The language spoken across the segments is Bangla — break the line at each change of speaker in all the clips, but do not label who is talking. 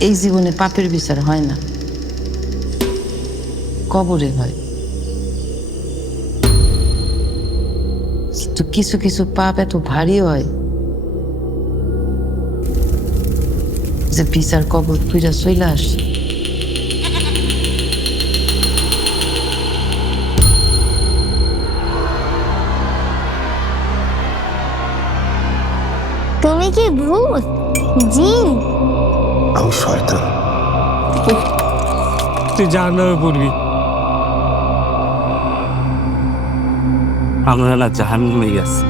এই জীবনে পাপের বিচার হয় না। কবরে হয়। কিন্তু কিছু কিছু পাপ এত ভারী হয় যে বিচার কবর তুইরা চইলা আসে
তুমি কি ভূত? জিন।
আমি শয়তান।
তুই জাহান্নামে পড়বি। আমরা না জাহান্নামে গেছি।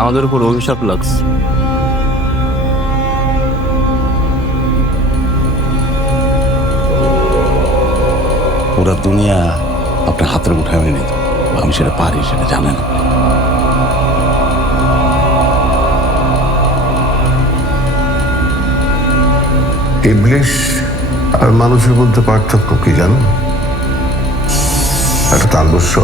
আমাদের উপর অভিশাপ লাগছে।
পুরা দুনিয়া আপনার হাতের মুঠায় আমি আমি সেটা পারি, সেটা জানেন।
ইবলিশ আর মানুষের মধ্যে পার্থক্য কি জানো একটা তালবস্য।